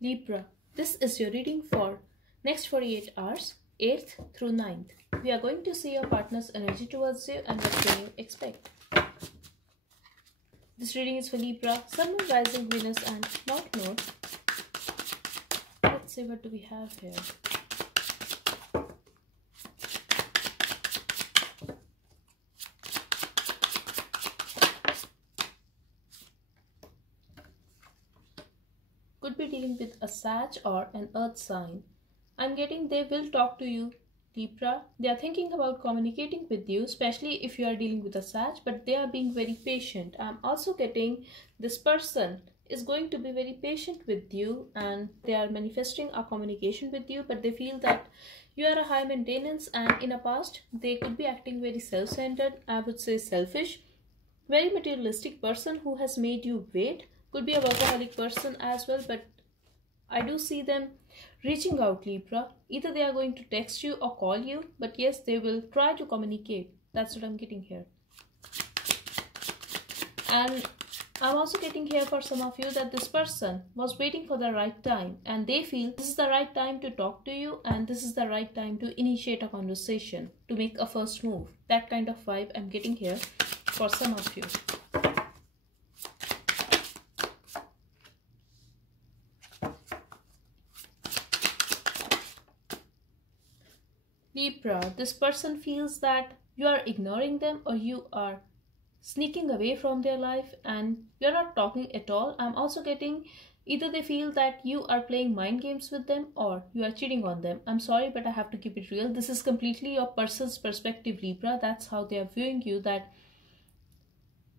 Libra, this is your reading for next 48 hours, 8th through 9th. We are going to see your partner's energy towards you and what can you expect. This reading is for Libra, Sun, Moon, Rising, Venus and North Node. Let's see what do we have here. Could be dealing with a Sag or an Earth sign. I'm getting they will talk to you, Libra. They are thinking about communicating with you, especially if you are dealing with a Sag, but they are being very patient. I'm also getting this person is going to be very patient with you and they are manifesting a communication with you, but they feel that you are a high maintenance and in a past they could be acting very self-centered, I would say selfish, very materialistic person who has made you wait. Could be a workaholic person as well, but I do see them reaching out, Libra. Either they are going to text you or call you, but yes, they will try to communicate. That's what I'm getting here. And I'm also getting here for some of you that this person was waiting for the right time and they feel this is the right time to talk to you and this is the right time to initiate a conversation, to make a first move. That kind of vibe I'm getting here for some of you. Libra, this person feels that you are ignoring them or you are sneaking away from their life and you're not talking at all. I'm also getting either they feel that you are playing mind games with them or you are cheating on them. I'm sorry, but I have to keep it real. This is completely your person's perspective, Libra. That's how they are viewing you, that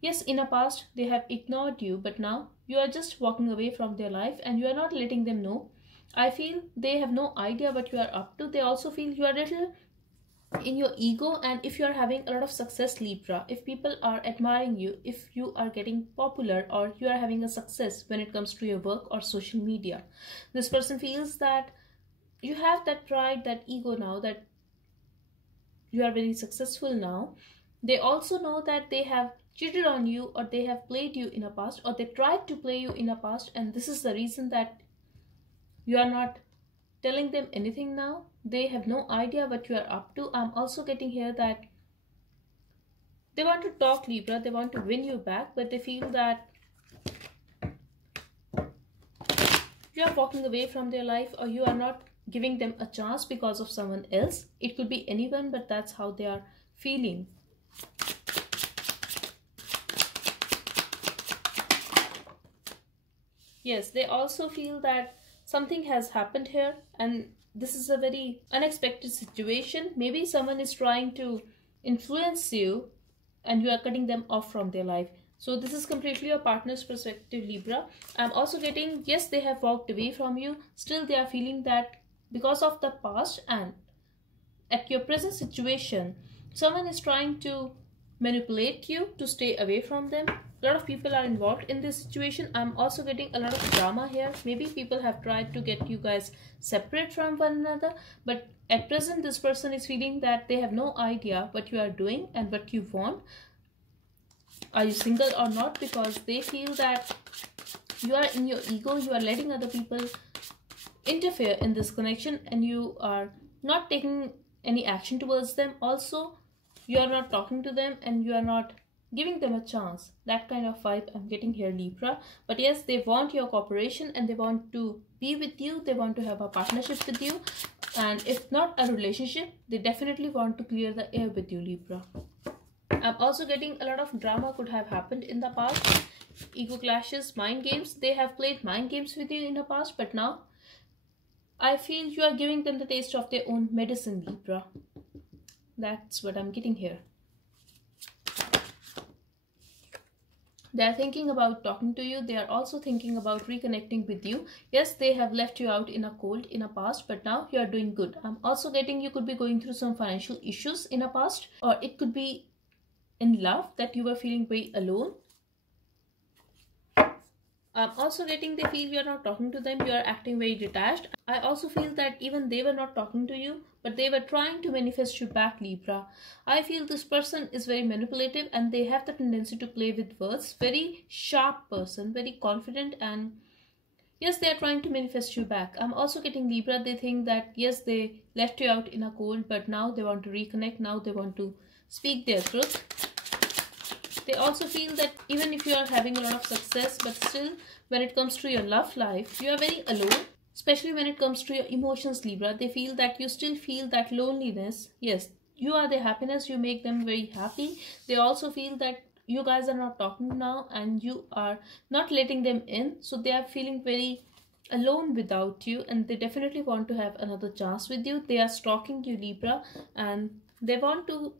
yes, in a past they have ignored you, but now you are just walking away from their life and you are not letting them know. I feel they have no idea what you are up to. They also feel you are a little in your ego, and if you are having a lot of success, Libra, if people are admiring you, if you are getting popular or you are having a success when it comes to your work or social media, this person feels that you have that pride, that ego now, that you are very successful now. They also know that they have cheated on you or they have played you in a past or they tried to play you in a past, and this is the reason that you are not telling them anything now. They have no idea what you are up to. I'm also getting here that they want to talk, Libra. They want to win you back, but they feel that you are walking away from their life or you are not giving them a chance because of someone else. It could be anyone, but that's how they are feeling. Yes, they also feel that something has happened here and this is a very unexpected situation. Maybe someone is trying to influence you and you are cutting them off from their life. So this is completely your partner's perspective, Libra. I'm also getting, yes, they have walked away from you. Still, they are feeling that because of the past and at your present situation, someone is trying to manipulate you to stay away from them. A lot of people are involved in this situation. I'm also getting a lot of drama here. Maybe people have tried to get you guys separate from one another, but at present this person is feeling that they have no idea what you are doing and what you want. Are you single or not? Because they feel that you are in your ego, you are letting other people interfere in this connection and you are not taking any action towards them. Also, you are not talking to them and you are not giving them a chance. That kind of vibe I'm getting here, Libra. But yes, they want your cooperation and they want to be with you. They want to have a partnership with you. And if not a relationship, they definitely want to clear the air with you, Libra. I'm also getting a lot of drama could have happened in the past. Ego clashes, mind games. They have played mind games with you in the past, but now I feel you are giving them the taste of their own medicine, Libra. That's what I'm getting here. They are thinking about talking to you. They are also thinking about reconnecting with you. Yes, they have left you out in a cold in a past, but now you are doing good. I'm also getting you could be going through some financial issues in a past, or it could be in love that you were feeling very alone. I'm also getting they feel you are not talking to them. You are acting very detached. I also feel that even they were not talking to you, but they were trying to manifest you back, Libra. I feel this person is very manipulative and they have the tendency to play with words. Very sharp person, very confident, and Yes, they are trying to manifest you back. I'm also getting Libra. They think that yes, they left you out in a cold, but now they want to reconnect. Now they want to speak their truth. They also feel that even if you are having a lot of success, but still when it comes to your love life, you are very alone. Especially when it comes to your emotions, Libra. They feel that you still feel that loneliness. Yes, you are their happiness. You make them very happy. They also feel that you guys are not talking now and you are not letting them in. So they are feeling very alone without you, and they definitely want to have another chance with you. They are stalking you, Libra, and they want to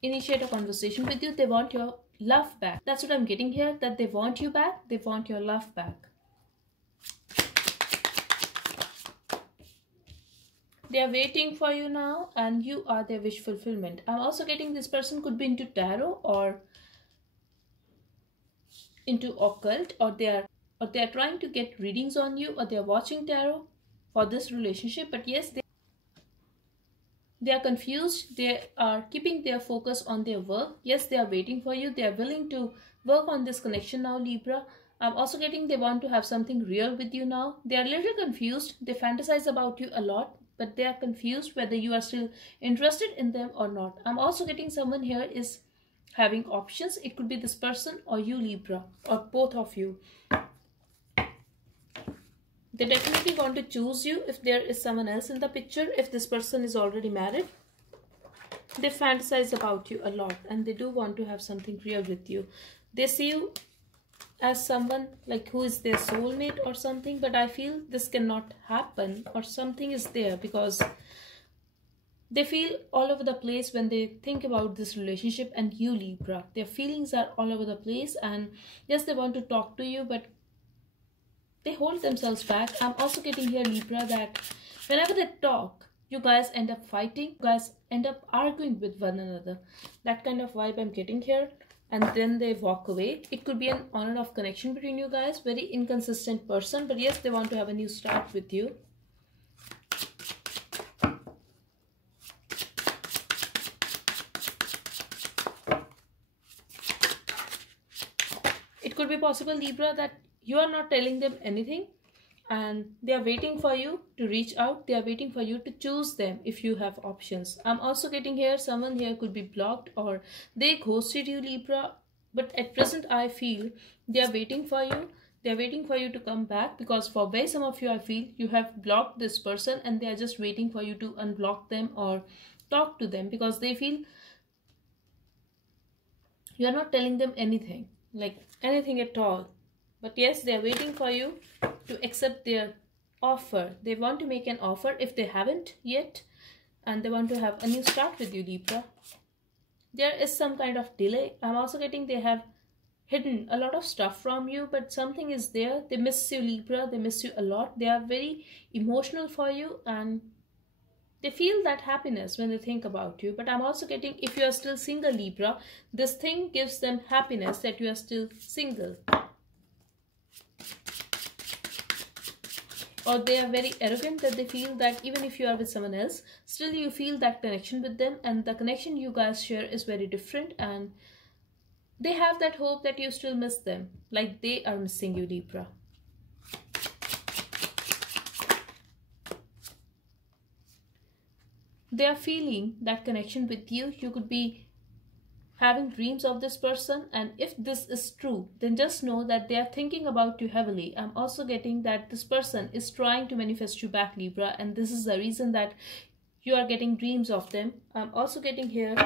initiate a conversation with you. They want your love back. That's what I'm getting here, that they want you back. They want your love back. They are waiting for you now, and you are their wish fulfillment. I'm also getting this person could be into tarot or into occult, or they are trying to get readings on you, or they are watching tarot for this relationship. But yes, they are confused. They are keeping their focus on their work. Yes, they are waiting for you. They are willing to work on this connection now, Libra. I'm also getting they want to have something real with you now. They are a little confused. They fantasize about you a lot, but they are confused whether you are still interested in them or not. I'm also getting someone here is having options. It could be this person or you, Libra, or both of you. They definitely want to choose you if there is someone else in the picture. If this person is already married, they fantasize about you a lot and they do want to have something real with you. They see you as someone like who is their soulmate or something, but I feel this cannot happen, or something is there, because they feel all over the place when they think about this relationship and you, Libra. Their feelings are all over the place, and yes, they want to talk to you, but they hold themselves back. I'm also getting here, Libra, that whenever they talk, you guys end up fighting. You guys end up arguing with one another. That kind of vibe I'm getting here. And then they walk away. It could be an on and off connection between you guys. Very inconsistent person. But yes, they want to have a new start with you. It could be possible, Libra, that you are not telling them anything and they are waiting for you to reach out. They are waiting for you to choose them if you have options. I'm also getting here someone here could be blocked or they ghosted you, Libra, but at present I feel they are waiting for you. They are waiting for you to come back, because for very some of you I feel you have blocked this person and they are just waiting for you to unblock them or talk to them, because they feel you are not telling them anything, like anything at all. But yes, they are waiting for you to accept their offer. They want to make an offer if they haven't yet, and they want to have a new start with you, Libra. There is some kind of delay. I'm also getting they have hidden a lot of stuff from you, but something is there. They miss you, Libra. They miss you a lot. They are very emotional for you and they feel that happiness when they think about you. But I'm also getting, if you are still single, Libra, this thing gives them happiness that you are still single. Or they are very arrogant, that they feel that even if you are with someone else, still you feel that connection with them, and the connection you guys share is very different, and they have that hope that you still miss them, like they are missing you, Libra. They are feeling that connection with you. You could be having dreams of this person, and if this is true, then just know that they are thinking about you heavily. I'm also getting that this person is trying to manifest you back, Libra, and this is the reason that you are getting dreams of them. I'm also getting here,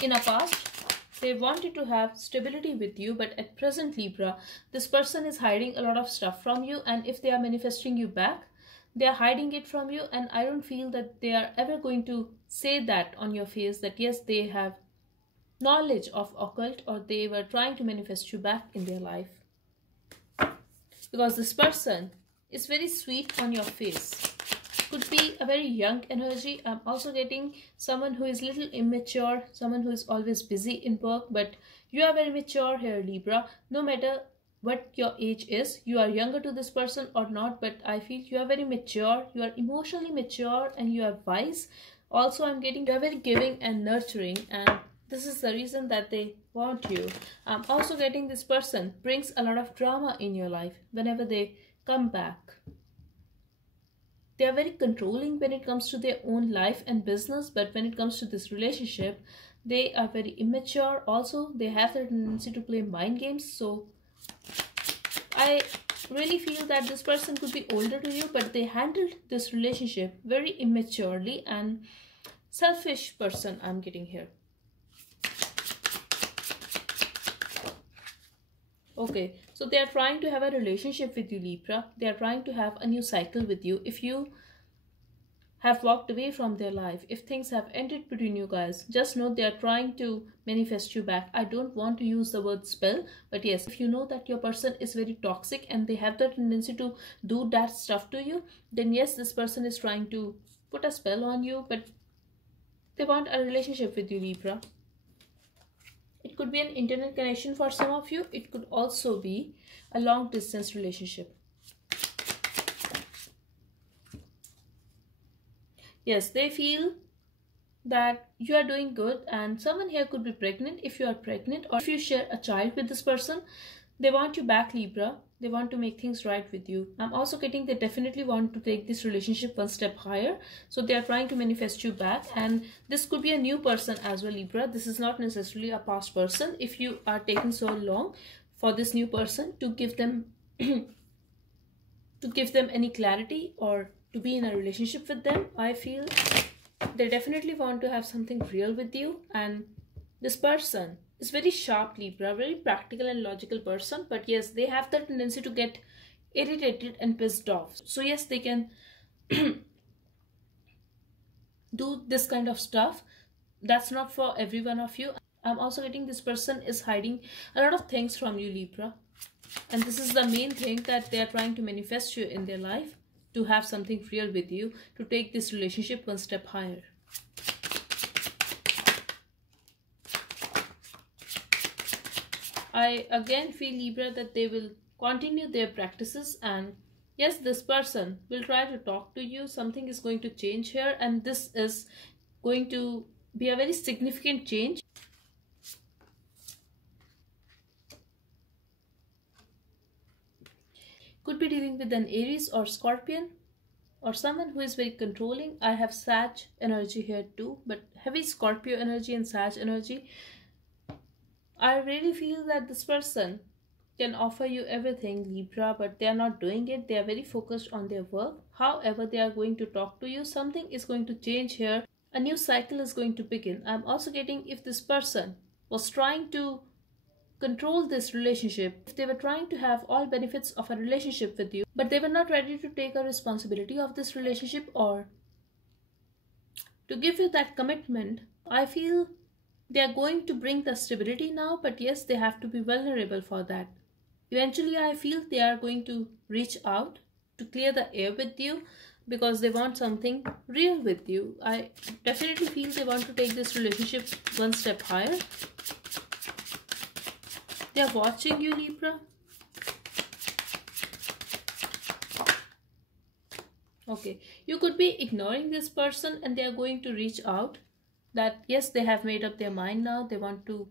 in a past they wanted to have stability with you, but at present, Libra, this person is hiding a lot of stuff from you, and if they are manifesting you back, they are hiding it from you, and I don't feel that they are ever going to say that on your face, that yes, they have knowledge of occult or they were trying to manifest you back in their life. Because this person is very sweet on your face. Could be a very young energy. I'm also getting someone who is little immature, someone who is always busy in work, but you are very mature here, Libra. No matter what your age is, you are younger to this person or not, but I feel you are very mature, you are emotionally mature, and you are wise. Also, I'm getting you are very giving and nurturing, and This is the reason that they want you. I'm also getting this person brings a lot of drama in your life whenever they come back. They are very controlling when it comes to their own life and business, but when it comes to this relationship, they are very immature. Also, they have the tendency to play mind games. So I really feel that this person could be older to you, but they handled this relationship very immaturely, and selfish person I'm getting here. Okay, so they are trying to have a relationship with you, Libra. They are trying to have a new cycle with you. If you have walked away from their life, if things have ended between you guys, just know they are trying to manifest you back. I don't want to use the word spell, but yes, if you know that your person is very toxic and they have the tendency to do that stuff to you, then yes, this person is trying to put a spell on you, but they want a relationship with you, Libra. It could be an internet connection for some of you. It could also be a long distance relationship. Yes, they feel that you are doing good, and someone here could be pregnant. If you are pregnant or if you share a child with this person, they want you back, Libra. They want to make things right with you. I'm also getting they definitely want to take this relationship one step higher. So they are trying to manifest you back, and this could be a new person as well, Libra. This is not necessarily a past person. If you are taking so long for this new person to give them to give them any clarity or to be in a relationship with them, I feel they definitely want to have something real with you. And this person is very sharp, Libra, very practical and logical person, but yes, they have the tendency to get irritated and pissed off. So yes, they can do this kind of stuff. That's not for every one of you. I'm also getting this person is hiding a lot of things from you, Libra, and this is the main thing that they are trying to manifest you in their life, to have something real with you, to take this relationship one step higher. I again feel, Libra, that they will continue their practices, and yes, this person will try to talk to you. Something is going to change here, and this is going to be a very significant change. Could be dealing with an Aries or Scorpion, or someone who is very controlling. I have Sag energy here too, but heavy Scorpio energy and Sag energy. I really feel that this person can offer you everything, Libra, but they are not doing it. They are very focused on their work. However, they are going to talk to you. Something is going to change here. A new cycle is going to begin. I'm also getting, if this person was trying to control this relationship, if they were trying to have all benefits of a relationship with you, but they were not ready to take a responsibility of this relationship or to give you that commitment, I feel they are going to bring the stability now, but yes, they have to be vulnerable for that. Eventually, I feel they are going to reach out to clear the air with you because they want something real with you. I definitely feel they want to take this relationship one step higher. They are watching you, Libra. Okay, you could be ignoring this person and they are going to reach out. That yes, they have made up their mind now. They want to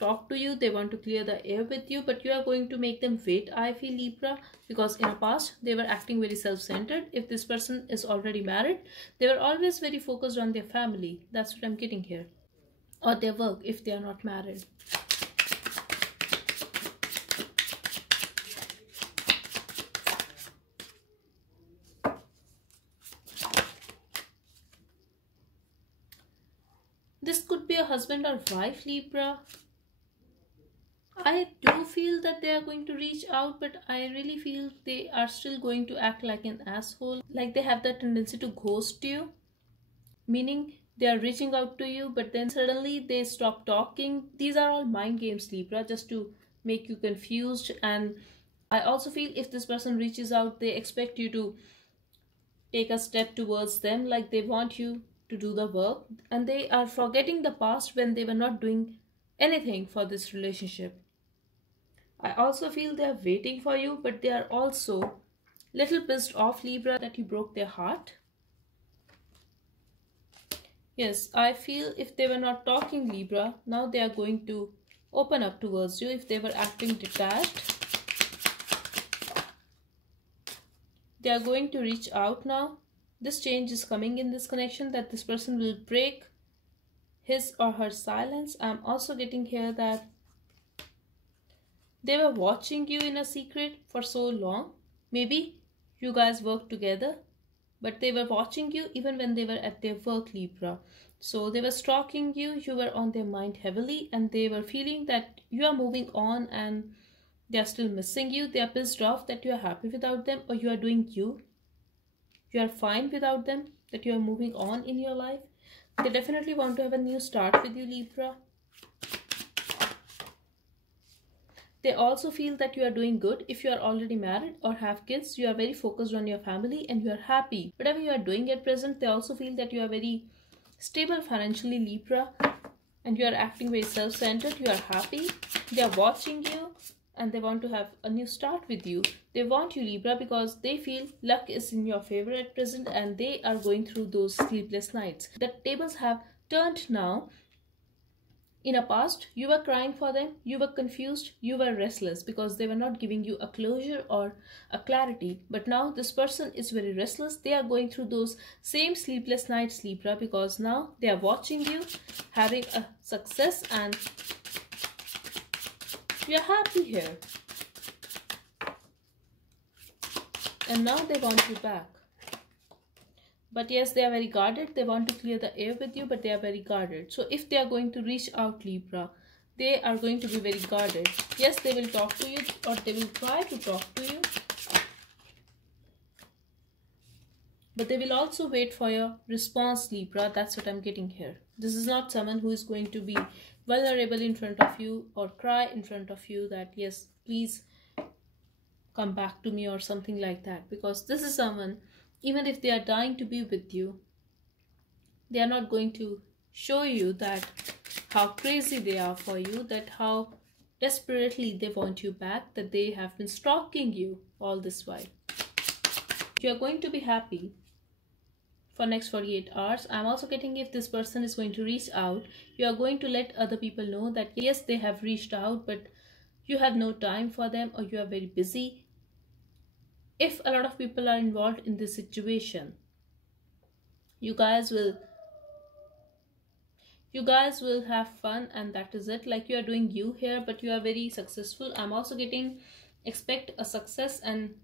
talk to you. They want to clear the air with you, but you are going to make them wait, I feel, Libra, because in the past they were acting very self-centered. If this person is already married, they were always very focused on their family. That's what I'm getting here. Or their work if they are not married. This could be a husband or wife, Libra. I do feel that they are going to reach out, but I really feel they are still going to act like an asshole. Like they have the tendency to ghost you. Meaning they are reaching out to you, but then suddenly they stop talking. These are all mind games, Libra, just to make you confused. And I also feel if this person reaches out, they expect you to take a step towards them, like they want you to do the work, and they are forgetting the past when they were not doing anything for this relationship. I also feel they are waiting for you, but they are also little pissed off, Libra, that you broke their heart. Yes, I feel if they were not talking Libra, now they are going to open up towards you. If they were acting detached, they are going to reach out now. This change is coming in this connection, that this person will break his or her silence. I'm also getting here that they were watching you in a secret for so long. Maybe you guys work together, but they were watching you even when they were at their work, Libra. So they were stalking you, you were on their mind heavily, and they were feeling that you are moving on and they are still missing you. They are pissed off that you are happy without them, or you are doing you. You are fine without them, that you are moving on in your life. They definitely want to have a new start with you, Libra. They also feel that you are doing good. If you are already married or have kids, you are very focused on your family and you are happy. Whatever you are doing at present, they also feel that you are very stable financially, Libra, and you are acting very self-centered. You are happy. They are watching you and they want to have a new start with you. They want you, Libra, because they feel luck is in your favor at present and they are going through those sleepless nights. The tables have turned now. In the past, you were crying for them, you were confused, you were restless because they were not giving you a closure or a clarity. But now this person is very restless. They are going through those same sleepless nights, Libra, because now they are watching you having a success and you are happy here. And now they want you back. But yes, they are very guarded. They want to clear the air with you, but they are very guarded. So if they are going to reach out, Libra, they are going to be very guarded. Yes, they will talk to you or they will try to talk to you. But they will also wait for your response, Libra. That's what I'm getting here. This is not someone who is going to be vulnerable in front of you or cry in front of you that, yes, please come back to me or something like that. Because this is someone, even if they are dying to be with you, they are not going to show you that how crazy they are for you, that how desperately they want you back, that they have been stalking you all this while. You are going to be happy for next 48 hours. I'm also getting if this person is going to reach out, you are going to let other people know that yes, they have reached out, but you have no time for them or you are very busy. If a lot of people are involved in this situation, you guys will have fun and that is it. Like you are doing you here, but you are very successful. I'm also getting expect a success and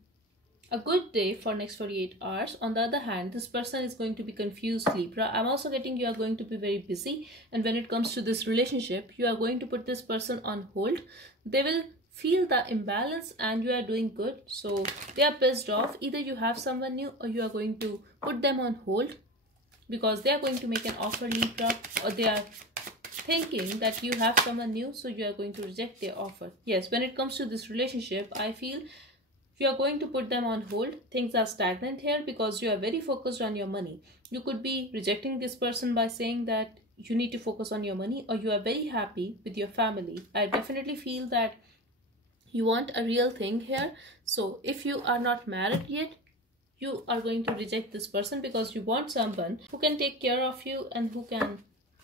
a good day for next 48 hours. On the other hand, this person is going to be confused, Libra. I'm also getting you are going to be very busy, and when it comes to this relationship, you are going to put this person on hold. They will feel the imbalance and you are doing good, so they are pissed off. Either you have someone new or you are going to put them on hold because they are going to make an offer, Libra, or they are thinking that you have someone new, so you are going to reject their offer. Yes, when it comes to this relationship, I feel you are going to put them on hold. Things are stagnant here because you are very focused on your money. You could be rejecting this person by saying that you need to focus on your money, or you are very happy with your family. I definitely feel that you want a real thing here. So if you are not married yet, you are going to reject this person because you want someone who can take care of you and who can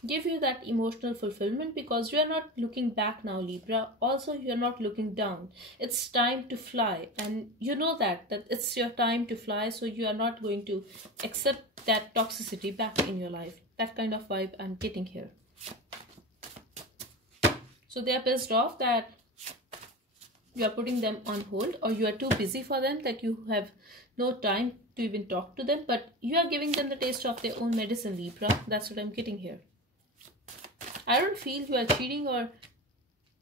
give you that emotional fulfillment, because you are not looking back now, Libra. Also, you are not looking down. It's time to fly, and you know that it's your time to fly, so you are not going to accept that toxicity back in your life. That kind of vibe I'm getting here. So they are pissed off that you are putting them on hold, or you are too busy for them that you have no time to even talk to them, but you are giving them the taste of their own medicine, Libra. That's what I'm getting here. I don't feel you are cheating or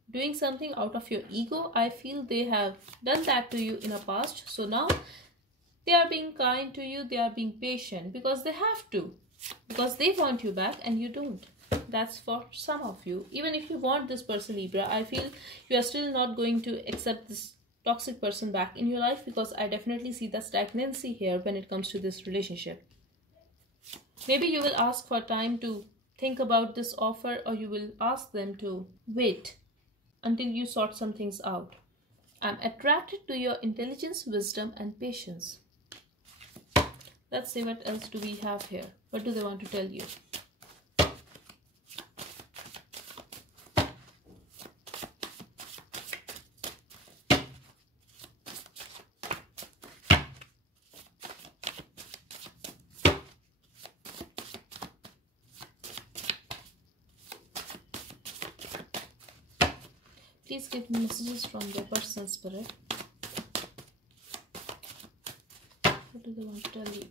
doing something out of your ego. I feel they have done that to you in the past, so now they are being kind to you. They are being patient because they have to, because they want you back and you don't. That's for some of you. Even if you want this person, Libra, I feel you are still not going to accept this toxic person back in your life, because I definitely see the stagnancy here when it comes to this relationship. Maybe you will ask for time to think about this offer, or you will ask them to wait until you sort some things out. I'm attracted to your intelligence, wisdom, and patience. Let's see what else do we have here. What do they want to tell you? please give me messages from their personal spirit. What do they want to tell Libra?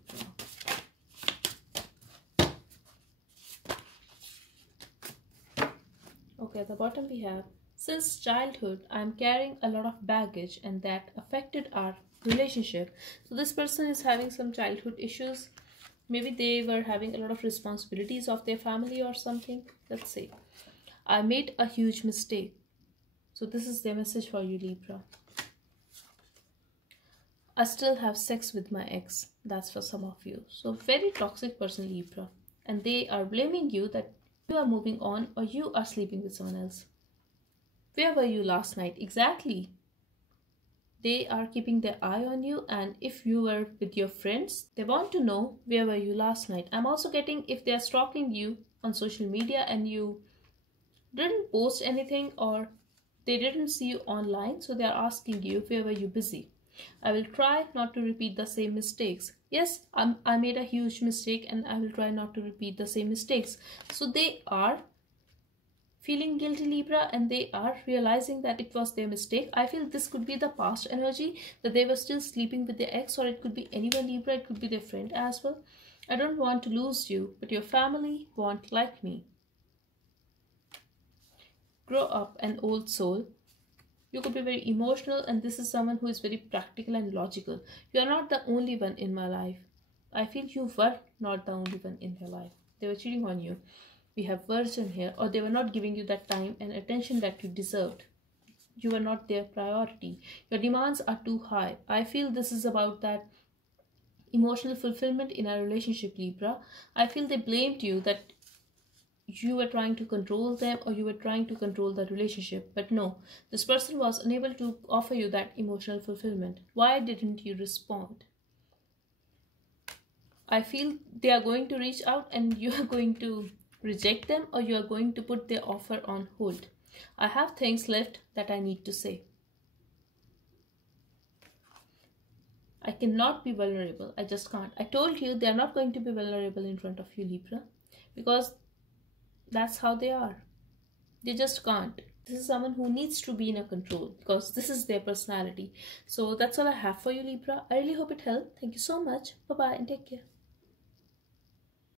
Okay, at the bottom we have, since childhood, I'm carrying a lot of baggage and that affected our relationship. So this person is having some childhood issues. Maybe they were having a lot of responsibilities of their family or something. Let's see. I made a huge mistake. So this is their message for you, Libra. I still have sex with my ex. That's for some of you. So very toxic person, Libra. And they are blaming you that you are moving on or you are sleeping with someone else. Where were you last night? Exactly. They are keeping their eye on you, and if you were with your friends, they want to know where were you last night. I'm also getting if they are stalking you on social media and you didn't post anything or they didn't see you online, so they are asking you where were you busy. I will try not to repeat the same mistakes. Yes, I made a huge mistake and I will try not to repeat the same mistakes. So they are feeling guilty, Libra, and they are realizing that it was their mistake. I feel this could be the past energy, that they were still sleeping with their ex, or it could be anyone, Libra, it could be their friend as well. I don't want to lose you, but your family won't like me. Grow up, an old soul. You could be very emotional, and this is someone who is very practical and logical. You are not the only one in my life. I feel you were not the only one in their life. They were cheating on you. We have Virgin here, or they were not giving you that time and attention that you deserved. You were not their priority. Your demands are too high. I feel this is about that emotional fulfillment in a relationship, Libra. I feel they blamed you that you were trying to control them or you were trying to control the relationship. But no, this person was unable to offer you that emotional fulfillment. Why didn't you respond? I feel they are going to reach out and you are going to reject them, or you are going to put their offer on hold. I have things left that I need to say. I cannot be vulnerable. I just can't. I told you they are not going to be vulnerable in front of you, Libra, because that's how they are. They just can't. This is someone who needs to be in a control because this is their personality. So that's all I have for you, Libra. I really hope it helped. Thank you so much. Bye-bye and take care.